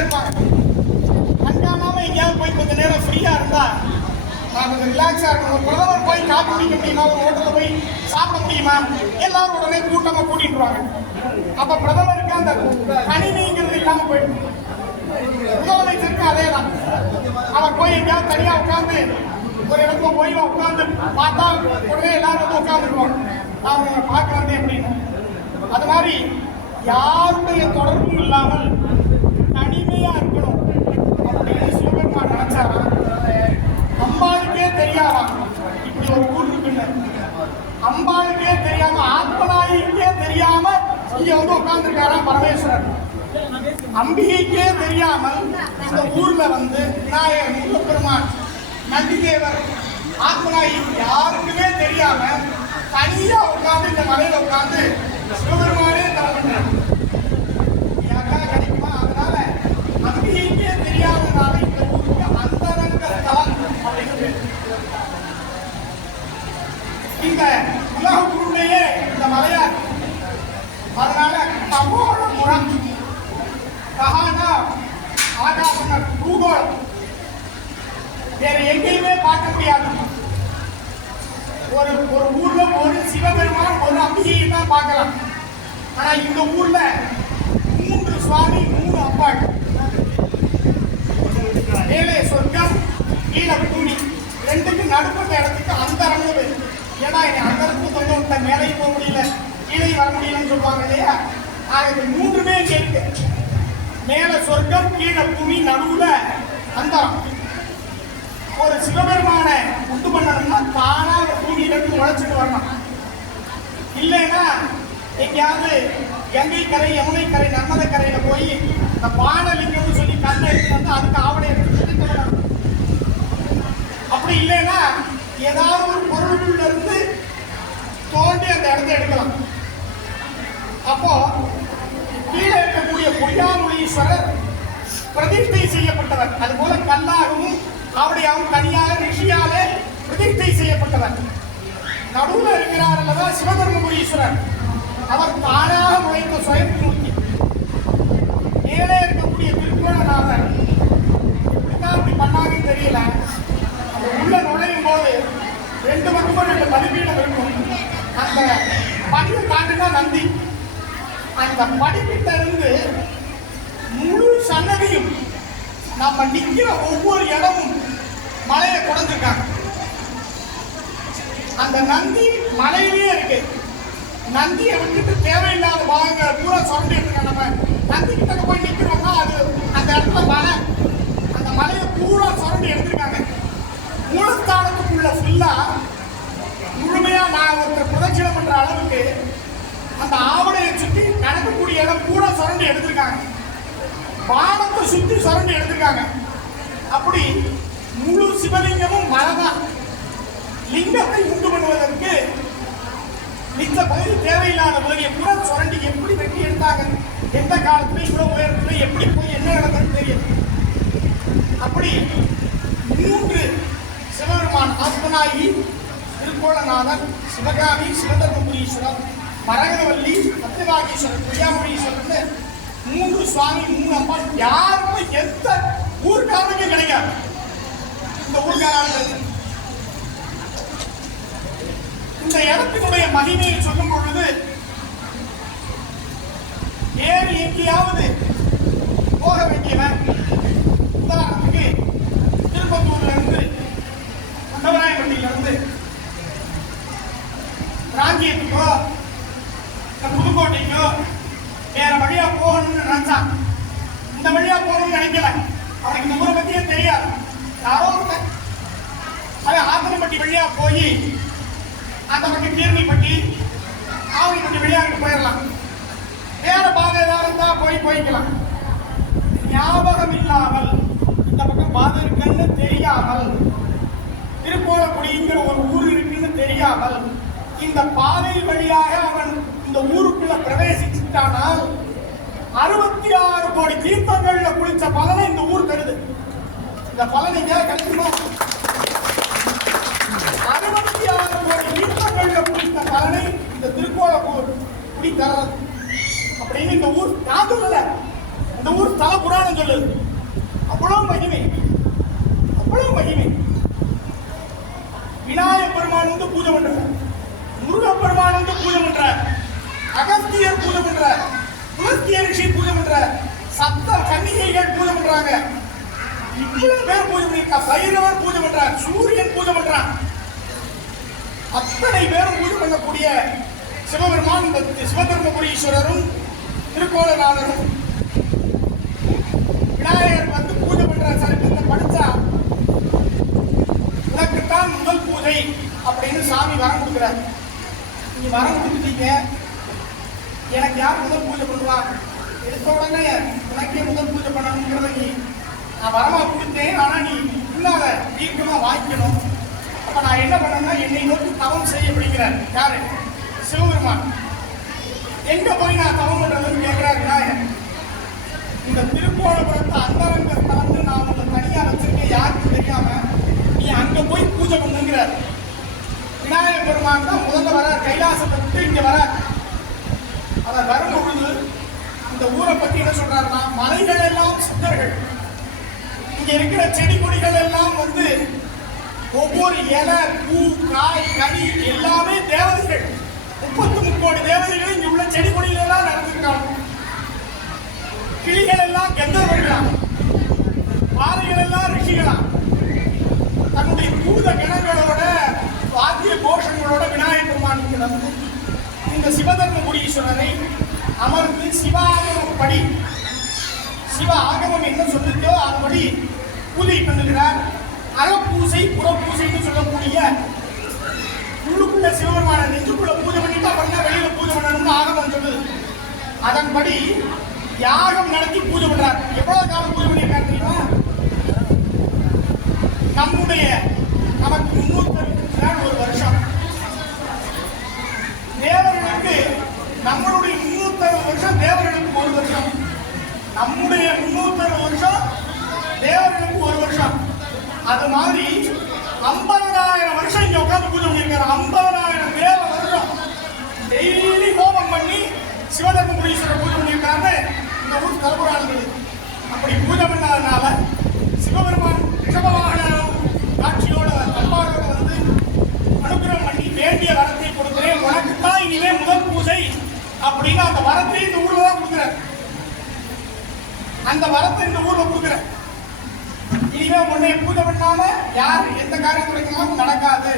இருப்பாங்க. கண்காணாம எங்கேயாவது போய் கொஞ்ச நேரம் ஃப்ரீயா இருந்தா நான் கொஞ்சம் ரிலாக்ஸா இருக்கணும். பிரதமர் போய் காப்பி குடிக்க முடியுமா, ஒரு ஹோட்டலில் போய் சாப்பிட முடியுமா, எல்லாரும் உடனே கூட்டமா கூட்டிட்டுருவாங்க. அப்ப பிரதமருக்கு அந்த தனிமைங்கிறது இல்லாம போயிடும். முதலமைச்சருக்கு அதே தான். அவர் போய் எங்கேயாவது தனியா உட்காந்து ஒரு இடத்துல போய் உட்காந்து பார்த்தா உடனே எல்லாரும் வந்து உட்காந்துருவாங்க, நான் உங்களை பார்க்க வந்தேன் அப்படின்னு. அது மாதிரி யாருடைய தொடர்பும் இல்லாமல் தனிமையா இருக்கணும் அப்படின்னு சிவபெருமான் நினைச்சாரா. அம்பாளுக்கே தெரியாதான் இப்படி ஒரு ஊர் இருக்குன்னு. அம்பாளுக்கே தெரியாம, ஆத்மநாயகிக்கே தெரியாம இங்க வந்து உட்கார்ந்துருக்காரா பரமேஸ்வரன். அம்பிகைக்கே தெரியாமல் இந்த ஊர்ல வந்து விநாயகர், முருகப்பெருமான், நந்திதேவர், ஆத்மநாயகி யாருக்குமே தெரியாம தனியா உட்கார்ந்து இந்த மலையில உட்கார்ந்து சிவபெருமானே தரப்பட்டார். கிடைக்குமா? அதனால அம்பிகைக்கே தெரியாதனால இந்த ஊருக்கு அந்தரங்க தலம் அப்படின்னு. இந்த உலகத்தினுடைய இந்த மலையார், அதனால கபோல முறம், கஹானா ஆகாசன பூகோளம் வேற எங்கேயுமே பார்க்க முடியாது. ஒரு ஊர்ல ஒரு சிவபெருமான் ஒரு அம்பிகையை தான் பார்க்கலாம். ஆனா இந்த ஊர்ல 3 சுவாமி 3 அம்பாள், மேலே சொர்க்கம் கீழே பூமி, ரெண்டுக்கு நடுப்பட்ட இடத்துக்கு அந்தரங்க பேரு. ஏன்னா அந்தரத்துக்கு தொங்க விட்ட மேலே போக முடியல, கீழே வர முடியலன்னு சொல்லுவாங்க இல்லையா. ஆக 3மே இங்க இருக்கு. மேல சொர்க்கம், கீழே பூமி, நடுவுல அந்தரம். ஒரு சிவபெருமான உண்டு பண்ணணும்னா தானா பூமியிலிருந்து உழைச்சிட்டு வரணும். இல்லைன்னா எங்கேயாவது கங்கை கரை, யமுனை கரை, நர்மதை கரையில போய் இந்த பானலிங்கம்னு சொல்லி கல்லை எடுத்து வந்து அதுக்கு ஆவணை எடுத்து. அப்படி இல்லைன்னா ஏதாவது ஒரு பொருளுக்குள்ள இருந்து தோண்டி அந்த இடத்தை எடுக்கலாம். அப்போ கீழே இருக்கக்கூடிய பொய்யாமொழீஸ்வரர் பிரதிஷ்டை செய்யப்பட்டவர். அது போல கல்லாகவும் அவடையாவும் தனியாக ரிஷியாலே பிரதிஷ்டை செய்யப்பட்டவர். நடுவில் இருக்கிறார் அல்லவா சிவதர்மபுரீஸ்வரர், அவர் தானாக முளைத்த சுயம்பூர்த்தி. மேலே இருக்கக்கூடிய திருக்கோணநாதர் எப்படிதான் அப்படி பண்ணாங்கன்னு தெரியல. அந்த உள்ள நுழையும் போது 2 பக்கமும் 2 பலிபீடம் இருக்கும். அந்த படியை தாண்டினா நந்தி. அந்த படிக்கிட்ட இருந்து முழு சன்னதியும் நம்ம நிக்கிற ஒவ்வொரு இடமும் மலையை குறைஞ்சிருக்காங்க. அந்த நந்தி மலையிலேயே இருக்கு. நந்தியை விட்டுட்டு தேவையில்லாத பாகங்களை பூரா சுரண்டி எடுத்துருக்காங்க. நம்ம நந்தி கிட்ட போய் நிக்கிறோம்னா அது அந்த இடத்துல மலை, அந்த மலையை பூரா சுரண்டி எடுத்திருக்காங்க. மூலஸ்தானத்துக்குள்ள ஃபுல்லா முழுமையா நான் ஒருத்தர் பிரதட்சிணம் பண்ற அளவுக்கு அந்த ஆவடையை சுற்றி நடக்கக்கூடிய இடம் பூரா சுரண்டி எடுத்திருக்காங்க. வானத்தை சுற்றி சுரண்டி எடுத்திருக்காங்க. அப்படி முழு சிவலிங்கமும் மலைதான். லிங்கத்தை உண்டு பண்ணுவதற்கு இந்த பகுதி தேவையில்லாத பகுதியை பூரா சுரண்டி எப்படி வெட்டி எடுத்தாங்க, எந்த காலத்துல இவ்வளவு உயரத்துல எப்படி போய் என்ன நடந்ததுன்னு தெரியும். அப்படி 3 சிவபெருமான், ஆத்மநாயகி, திருக்கோணநாதன், சிவகாமி, சிவதர்மபுரீஸ்வரர், மரகதவல்லி, சத்யவாகீஸ்வரர், பொய்யாமொழீஸ்வரர் 3 சுவாமி 3 அம்மாள். யாருமே எந்த ஊர்காரனுக்கும் கிடைக்காது. இந்த ஊர்காரர்கள் இந்த இடத்தினுடைய மகிமையை சொல்லும் பொழுது வேறு எங்கேயாவது போக வேண்டியவன், உதாரணத்துக்கு திருப்பத்தூர்ல இருந்து கண்டவராயப்பட்டியில இருந்து ராஞ்சியத்துக்கோ புதுக்கோட்டைக்கோ வேற வழியா போகணும்னு நினைச்சான். இந்த வழியா போகணும்னு நினைக்கல. அவனுக்கு இந்த ஊரை பத்தியே தெரியாது. யாரோ ஆத்தனப்பட்டி வழியா போய் அந்த பக்கம் கீர்ணிப்பட்டி, ஆவணிப்பட்டி வழியா போயிடலாம். வேற பாதை ஏதாவது இருந்தா போய்க்கலாம். ஞாபகம் இல்லாமல் இந்த பக்கம் பாதை இருக்குன்னு தெரியாமல், திருக்கோலக்குடிங்கிற ஒரு ஊர் இருக்குன்னு தெரியாமல் இந்த பாதை வழியாக அவன் இந்த ஊருக்குள்ள பிரவேசிச்சுட்டானால் 66 கோடி தீர்த்தங்கள்ல குளிச்ச பலனை இந்த ஊர் தருது. இந்த பலனை கண்டிப்பா 66 கோடி தீர்த்தங்கள்ல குளித்த பலனை இந்த திருக்கோலக்குடி தர்றது அப்படின்னு இந்த ஊர் நான் சொல்லல, இந்த ஊர் ஸ்தல புராணம் சொல்லுது. அவ்வளவு மகிமை, அவ்வளவு மகிமை. விநாயகப் பெருமான் வந்து பூஜை பண்றார், முருகப்பெருமான் வந்து பூஜை பண்றார், அகஸ்தியர் பூஜை பண்றார், புலஸ்திய ரிஷி பூஜை பண்றார், சப்த கன்னிகைகள் பூஜை பண்றாங்க. இவ்வளவு பேர் பூஜை பண்ணிருக்கா. பைரவர் பூஜை பண்றார், சூரியன் பூஜை பண்றான். அத்தனை பேரும் பூஜை பண்ணக்கூடிய சிவபெருமான் இந்த சிவதர்மபுரீஸ்வரரும் திருக்கோலநாதரும். விநாயகர் வந்து பூஜை பண்ற சரித்திரத்தை படிச்சா உனக்குத்தான் முதல் பூஜை அப்படின்னு சாமி வரம் கொடுக்கிறார். நீங்க வரம் கொடுத்துட்டீங்க, எனக்கு யார் முதல் பூஜை பண்ணுவா? எடுத்த உடனே உனக்கே முதல் பூஜை பண்ணணுங்கிறத நீ நான் வரமா கொடுத்தேன். ஆனா நீ இல்லாத தீர்க்கமா வாங்கிக்கணும். அப்ப நான் என்ன பண்ணேன்னா என்னை நோக்கி தவம் செய்ய அப்படிங்கிறார். யாரு? சிவபெருமான். எங்க போய் நான் தவம் பண்றதுன்னு கேட்கிறார் விநாயகர். இந்த திருக்கோணபுரத்தை அந்தரங்க ஸ்தலம்னு நான் உங்களை தனியா வச்சிருக்கேன், யாருக்கும் தெரியாம நீ அங்க போய் பூஜை பண்ணுங்கிறார். விநாயகர் பெருமான் தான் முதல்ல வர கைலாசத்தை விட்டு இங்க வர. அவர் வரும் பொழுது இந்த ஊரை பத்தி என்ன சொல்றாருன்னா, மலைகள் எல்லாம் சித்தர்கள், இங்க இருக்கிற செடி கொடிகள் எல்லாம் வந்து ஒவ்வொரு இலை, பூ, காய், கனி எல்லாமே தேவதைகள். 33 கோடி தேவதைகள் இங்க உள்ள செடி கொடிகள் எல்லாம் நடந்திருக்காங்க. கிளிகள் எல்லாம் கந்தர்வர்களா, பாறைகள் எல்லாம் ரிஷிகளா. தன்னுடைய பூத கணங்களோட வாத்திய கோஷங்களோட விநாயகர் பெருமான் வந்து இந்த சிவதர்மபுரீஸ்வரரை அமர்ந்து சிவாகமப்படி, சிவ ஆகமம் என்ன சொல்லுதோ அதுபடி பூஜை பண்ணுகிறார். அகப்பூசை புறப்பூசைன்னு சொல்லக்கூடிய உள்ளுக்குள்ள சிவபெருமான நெஞ்சுக்குள்ள பூஜை பண்ணிட்டா பண்ணா வெளியில பூஜை பண்ணணும்னு ஆகமம் சொல்லுது. அதன்படி யாகம் நடத்தி பூஜை பண்றார். எவ்வளவு காலம் பூஜை பண்ணியிருக்காரு தெரியுமா? நமக்கு 361 வருஷம். தேவர்களுக்கு நம்மளுடைய 360 வருஷம், தேவர்களுக்கு 1 வருஷம். நம்முடைய 360 வருஷம், தேவர்களுக்கு 1 வருஷம். அது மாதிரி 50,000 வருஷம் இங்க உட்கார்ந்து பூஜை பண்ணியிருக்காரு. 50,000 தேவ வருஷம் டெய்லி ஹோமம் பண்ணி சிவதர்மபுரீஸ்வரர் பூஜை பண்ணியிருக்காரு. இந்த ஊர் கல்புராணங்கள் அப்படி பூஜை பண்ணாதனால சிவபெருமான் ரிஷபவாகன காட்சியோட கல்பாரோட வந்து அனுகிரகம் பண்ணி வேண்டிய வரத்தை கொடுக்கிறேன், உனக்கு தான் இனிமே முதல் பூஜை அப்படின்னு அந்த வரத்தை இந்த ஊர்ல தான் கொடுக்குறேன். அந்த வரத்தை இந்த ஊர்ல கொடுக்குறேன். இனிமே உன்னை பூஜை பண்ணாம யார் எந்த காரியம் கிடைக்கணும் நடக்காது.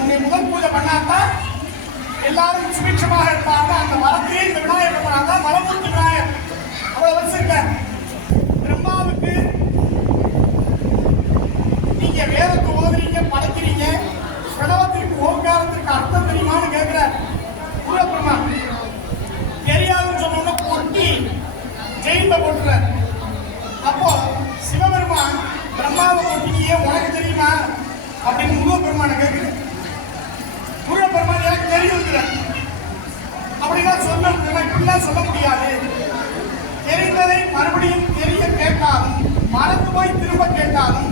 உன்னை முதல் பூஜை பண்ணாதான் எல்லாரும் சுபிட்சமாக இருப்பாங்க. அந்த மரத்தையே இந்த விநாயகர் பண்ணாதான் மலமூர்த்தி விநாயகர் அவ்வளவு வச்சிருக்க. பிரம்மாவுக்கு நீங்க வேதத்தை ஓதுறீங்க, படைக்கிறீங்க, பிரணவத்திற்கு ஓங்காரத்திற்கு அர்த்தம் தெரியுமான்னு கேட்கிற பிரம்மா தெரியாதுன்னு சொன்னோம்னா கொட்டி ஜெயில போட்டுற. அப்போ சிவபெருமான் பிரம்மாவை கொட்டினியே உனக்கு தெரியுமா அப்படின்னு முருகப்பெருமான கேட்கிற. முருகப்பெருமான் எனக்கு தெரியுங்கிற. அப்படின்னா இப்படிலாம் சொல்ல முடியாது. தெரிந்ததை மறுபடியும் தெரிய கேட்டாலும், மறந்து போய் திரும்ப கேட்டாலும்,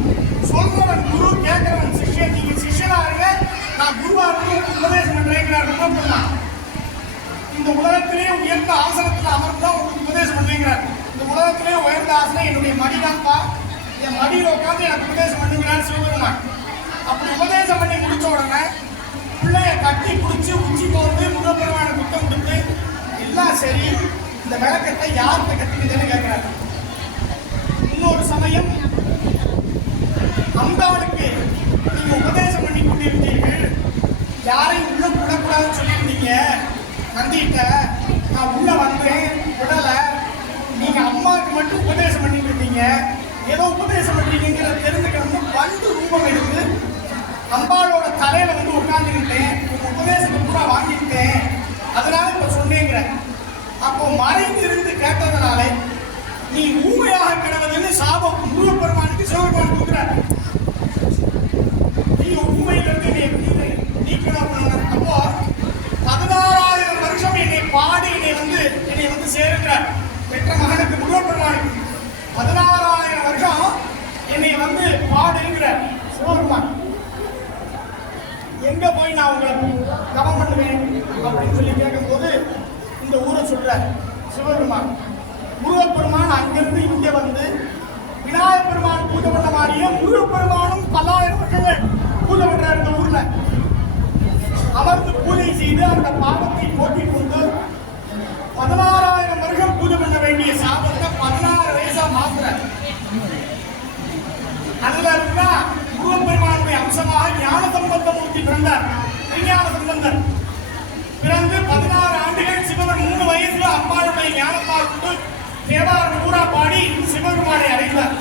சொல்றவன் குரு, கேட்கிறவன் சிஷ்யன். நீங்க சிஷ்யனா இருங்க, நான் குருவா இருந்து உபதேசம் பண்றேங்கிறார் முருகப்பெருமான். இந்த உலகத்திலேயே உயர்ந்த ஆசனத்தில் அமர்ந்தா உங்களுக்கு உபதேசம் பண்றீங்கிறார். இந்த உலகத்திலேயே உயர்ந்த ஆசனம் என்னுடைய மடிதான்ப்பா, என் மடியில் உட்காந்து எனக்கு உபதேசம் பண்ணுங்கிறார் சிவபெருமான். அப்படி உபதேசம் பண்ணி முடிச்ச உடனே பிள்ளைய கட்டி பிடிச்சி உச்சி போட்டு முருகப்பெருமான புத்தம் கொடுத்து எல்லாம் சரி, இந்த விளக்கத்தை யார்கிட்ட கட்டிக்கிட்டேன்னு கேட்கிறாரு. இன்னொரு சமயம் அம்பாளுக்கு நீங்க உபதேசம் பண்ணி கொண்டிருந்தீர்கள், யாரையும் உள்ள விடக்கூடாதுன்னு சொல்லியிருந்தீங்க. நந்திட்ட நான் உள்ள வந்தேன், விடல. நீங்க அம்மாவுக்கு மட்டும் உபதேசம் பண்ணிட்டு இருந்தீங்க, ஏதோ உபதேசம் பண்றீங்கிறத தெரிஞ்சுக்கணும்னு வண்டு ரூபம் எடுத்து அம்பாளோட தலையில வந்து உட்கார்ந்துக்கிட்டேன், உங்க உபதேசத்தை கூட வாங்கிட்டேன், அதனால இப்ப சொன்னேங்கிற. அப்போ மறைந்து இருந்து கேட்டதுனால நீ ஊமையாக கிடவதுன்னு சாபம் முருகப்பெருமானுக்கு சிவபெருமான் கொடுக்குறாரு. நீ ஊமையிலிருந்து நீக்கணும். அப்போ 16,000 வருஷம் என்னை பாடி என்னை வந்து சேருகிறார். பெற்ற மகனுக்கு முருகப்பெருமானுக்கு 16,000 வருஷம் என்னை வந்து பாடுங்கிறார் சிவபெருமான். எங்க போய் நான் உங்களை தவம் பண்ணுவேன் அப்படின்னு சொல்லி கேட்கும் போது இந்த ஊரை சொல்ற சிவபெருமான். முருகப்பெருமான் அங்கிருந்து இங்க வந்து விநாயகர் பெருமான் பூஜை பண்ண மாதிரியே முருகப்பெருமானும் பல்லாயிரம் வருஷங்கள் பூஜை பண்ற இந்த ஊர்ல அமர்ந்து பூஜை செய்து அந்த பாவத்தை போக்கிக் கொண்டு 16,000 வருஷம் பூஜை பண்ண வேண்டிய சாபத்தை 16 வயசா மாத்திர. அதுல இருந்தா முருகப்பெருமானுடைய அம்சமாக ஞான சம்பந்தமூர்த்தி பிறந்தார். விஞ்ஞான சம்பந்தர் பிறந்து 16 ஆண்டுகள் சிவன் 3 வயசுல அம்பாளுடைய ஞானத்தால் கொண்டு தேவாரம் பூரா பாடி சிவபெருமானை அடைந்தார்.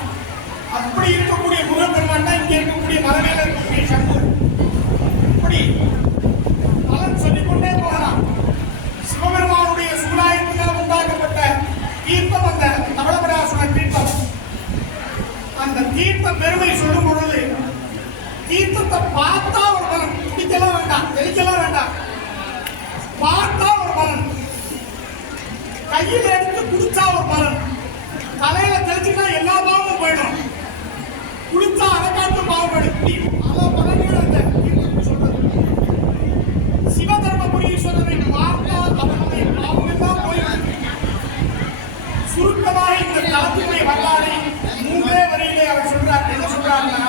அப்படி இருக்கக்கூடிய முருகப்பெருமான் தான் இங்க இருக்கக்கூடிய மலைமையில இருக்கக்கூடிய சண்முகர். இப்படி பலன் சொல்லிக்கொண்டே போகலாம். சிவபெருமானுடைய சூலாயத்தினால் உண்டாக்கப்பட்ட தீர்த்தம் அந்த தவளபராசுர தீர்த்தம். அந்த தீர்த்த பெருமை சொல்லும் பொழுது தீர்த்தத்தை பார்த்தா ஒரு பலன், குடிக்கலாம் வேண்டாம், தெளிக்கலாம் வேண்டாம், பார்த்தா ஒரு பலன், கையில் எடுத்து குடிச்சா ஒரு பலன், தலையில தெளிச்சுன்னா எல்லா பாவமும் போயிடும், குடிச்சா அதை காட்டு பாவம் போயிடும். பல பலன்கள் அந்த தீர்த்தத்துக்கு சொல்றது. சிவதர்மபுரீஸ்வரரை பார்த்தால் அவனுடைய பாவம் எல்லாம் போயிடும். சுருக்கமாக இந்த தலத்தினுடைய வரலாறை 3 வரியிலே அவர் சொல்றார். என்ன சொல்றாருன்னா,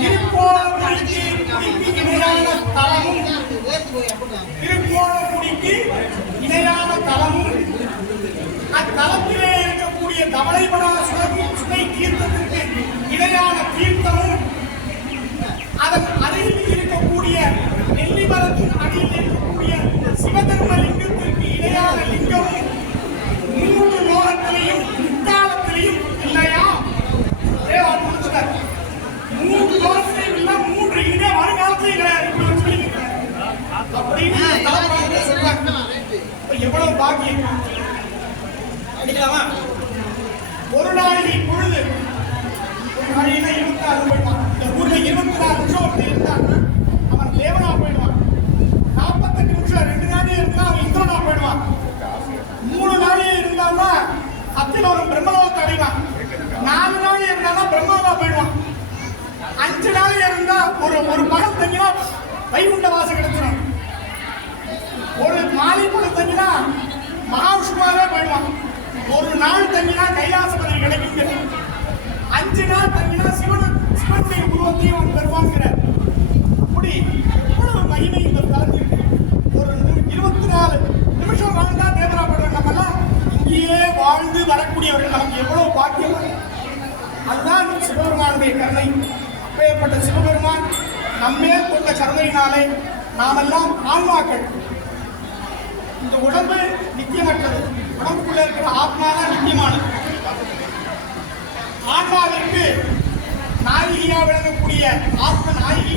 திருக்கோணக்குடிக்கு இணையான தலமும், திருக்கோணக்குடிக்கு இணையான தலமும், அத்தலத்திலே இருக்கக்கூடிய தவளைபடா சுனை தீர்த்தத்திற்கு இணையான தீர்த்தமும், அதன் அருகில் இருக்கக்கூடிய நெல்லிமரத்தின் அடியில் இருக்கக்கூடிய சிவதர்ம லிங்கத்திற்கு இணையான லிங்கமும் 3 லோகத்திலையும் முக்காலத்திலையும் இல்லையா? 3 லோகத்திலையும் இல்ல, 3 இனிமே வருங்காலத்திலையும் கிடையாது. இப்படி வச்சு சொல்லிக்கிறேன் அப்படின்னு சொல்றாங்க. எவ்வளவு பாக்கியம் அடிக்கலாமா? ஒரு நாளைக்கு பொழுது ஒரு நாளையில 26 போயிடுவான். இந்த ஊர்ல 24 நிமிஷம் ஒருத்தர் இருந்தான்னா அவன் தேவனா போயிடுவான். 48 நிமிஷம் 2 நாளே இருந்தா அவன் இந்திரனா போயிடுவான். 3 நாளே இருந்தான்னா அத்திலோகம் பிரம்மலோகத்தை அடைவான். 4 நாளே இருந்தானா பிரம்மாவா போயிடுவான். 5 நாளே இருந்தா ஒரு பகல் தங்கினா வைகுண்ட வாசம் கிடைச்சிடும். ஒரு மாலை பொழுது தங்கினா மகாவிஷ்ணுவாவே போயிடுவான். ஒரு நாள் தங்கினா கைலாச பதவி கிடைக்கும். 5 நாள் தங்கினா சிவனுடைய உருவத்தையும் அவன் பெறுவாங்கிற. அப்படி எவ்வளவு மகிமை இந்த தலத்திற்கு. ஒரு 24 நிமிஷம் வாழ்ந்தா தேவராப்படுற நம்மெல்லாம் இங்கேயே வாழ்ந்து வரக்கூடியவர்கள். நமக்கு எவ்வளவு பாக்கியம். அதுதான் சிவபெருமானுடைய கருணை. அப்பேற்பட்ட சிவபெருமான் நம்மேல் கொண்ட கருணையினாலே நாமெல்லாம் ஆன்மாக்கள். இந்த உடம்பு நித்தியமற்றது. உடம்புக்குள்ள இருக்கிற ஆத்மா தான் நித்தியமானது. ஆன்மாவிற்கு நாயகியா விளங்கக்கூடிய ஆத்ம நாயகி